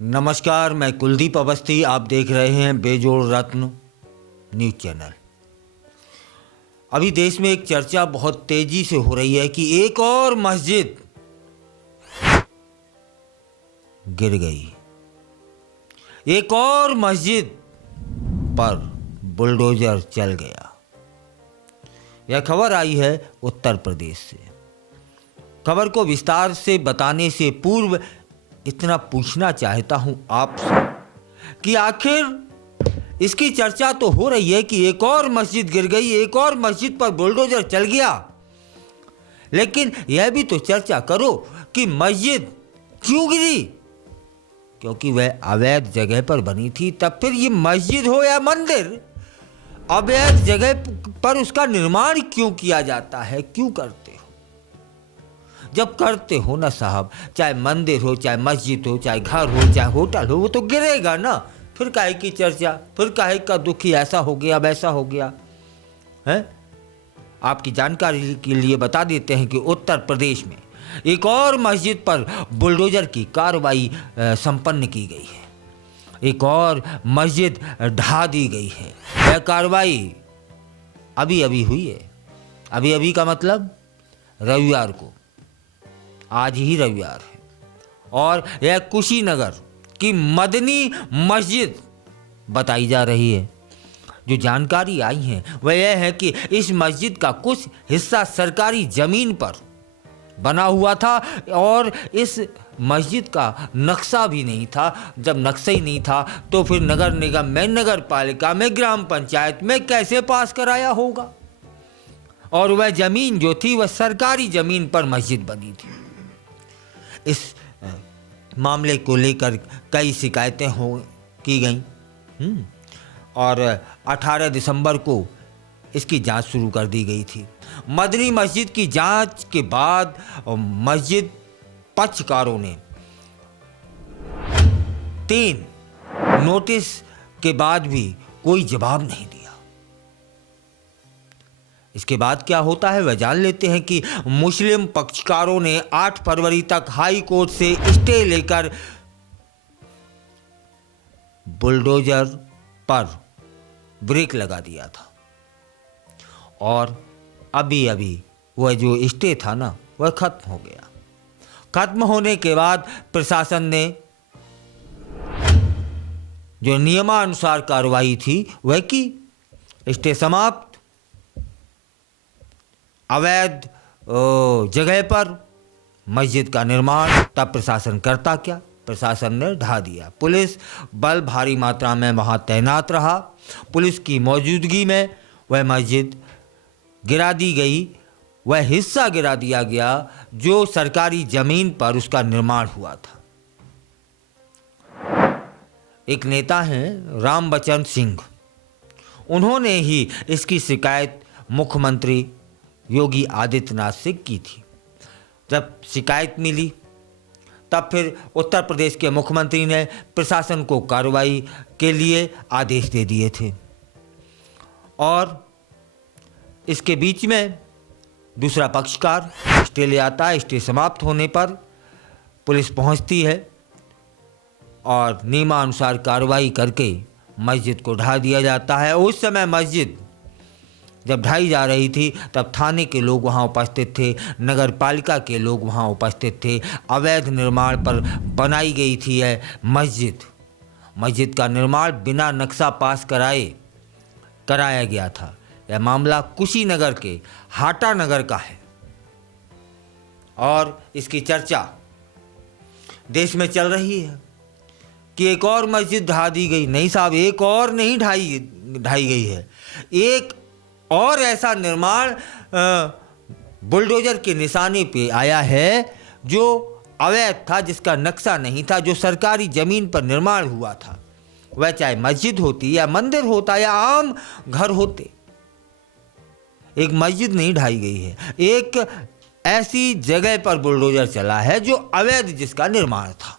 नमस्कार, मैं कुलदीप अवस्थी। आप देख रहे हैं बेजोड़ रत्न न्यूज चैनल। अभी देश में एक चर्चा बहुत तेजी से हो रही है कि एक और मस्जिद गिर गई, एक और मस्जिद पर बुलडोजर चल गया। यह खबर आई है उत्तर प्रदेश से। खबर को विस्तार से बताने से पूर्व इतना पूछना चाहता हूं आपसे कि आखिर इसकी चर्चा तो हो रही है कि एक और मस्जिद गिर गई, एक और मस्जिद पर बुलडोजर चल गया, लेकिन यह भी तो चर्चा करो कि मस्जिद क्यों गिरी? क्योंकि वह अवैध जगह पर बनी थी। तब फिर ये मस्जिद हो या मंदिर, अवैध जगह पर उसका निर्माण क्यों किया जाता है? क्यों करते हो? जब करते हो ना साहब, चाहे मंदिर हो, चाहे मस्जिद हो, चाहे घर हो, चाहे होटल हो, वो तो गिरेगा ना। फिर काहे की चर्चा, फिर काहे का दुखी ऐसा हो गया वैसा हो गया है। आपकी जानकारी के लिए बता देते हैं कि उत्तर प्रदेश में एक और मस्जिद पर बुलडोजर की कार्रवाई संपन्न की गई है। एक और मस्जिद ढा दी गई है। यह कार्रवाई अभी अभी हुई है। अभी अभी का मतलब रविवार को, आज ही रविवार है। और यह कुशीनगर की मदनी मस्जिद बताई जा रही है। जो जानकारी आई है वह यह है कि इस मस्जिद का कुछ हिस्सा सरकारी जमीन पर बना हुआ था और इस मस्जिद का नक्शा भी नहीं था। जब नक्शा ही नहीं था तो फिर नगर निगम में, नगर पालिका में, ग्राम पंचायत में कैसे पास कराया होगा? और वह जमीन जो थी वह सरकारी जमीन पर मस्जिद बनी थी। इस मामले को लेकर कई शिकायतें की गई और 18 दिसंबर को इसकी जांच शुरू कर दी गई थी। मदनी मस्जिद की जांच के बाद मस्जिद पक्षकारों ने 3 नोटिस के बाद भी कोई जवाब नहीं दिया। इसके बाद क्या होता है वह जान लेते हैं कि मुस्लिम पक्षकारों ने 8 फरवरी तक हाई कोर्ट से स्टे लेकर बुलडोजर पर ब्रेक लगा दिया था। और अभी अभी वह जो स्टे था ना वह खत्म हो गया। खत्म होने के बाद प्रशासन ने जो नियमानुसार कार्रवाई थी वह की। स्टे समाप्त। अवैध जगह पर मस्जिद का निर्माण। तब प्रशासन करता क्या? प्रशासन ने ढा दिया। पुलिस बल भारी मात्रा में वहाँ तैनात रहा। पुलिस की मौजूदगी में वह मस्जिद गिरा दी गई। वह हिस्सा गिरा दिया गया जो सरकारी जमीन पर उसका निर्माण हुआ था। एक नेता हैं रामबचन सिंह, उन्होंने ही इसकी शिकायत मुख्यमंत्री योगी आदित्यनाथ से की थी। जब शिकायत मिली तब फिर उत्तर प्रदेश के मुख्यमंत्री ने प्रशासन को कार्रवाई के लिए आदेश दे दिए थे। और इसके बीच में दूसरा पक्षकार स्टे ले आता है। स्टे समाप्त होने पर पुलिस पहुंचती है और नियमानुसार कार्रवाई करके मस्जिद को ढा दिया जाता है। उस समय मस्जिद जब ढाई जा रही थी तब थाने के लोग वहाँ उपस्थित थे, नगर पालिका के लोग वहाँ उपस्थित थे। अवैध निर्माण पर बनाई गई थी यह मस्जिद। मस्जिद का निर्माण बिना नक्शा पास कराया गया था। यह मामला कुशीनगर के हाटा नगर का है और इसकी चर्चा देश में चल रही है कि एक और मस्जिद ढा दी गई। नहीं साहब, एक और नहीं ढाई गई है। एक और ऐसा निर्माण बुलडोजर के निशाने पे आया है जो अवैध था, जिसका नक्शा नहीं था, जो सरकारी जमीन पर निर्माण हुआ था। वह चाहे मस्जिद होती या मंदिर होता या आम घर होते। एक मस्जिद नहीं ढाई गई है, एक ऐसी जगह पर बुलडोजर चला है जो अवैध जिसका निर्माण था।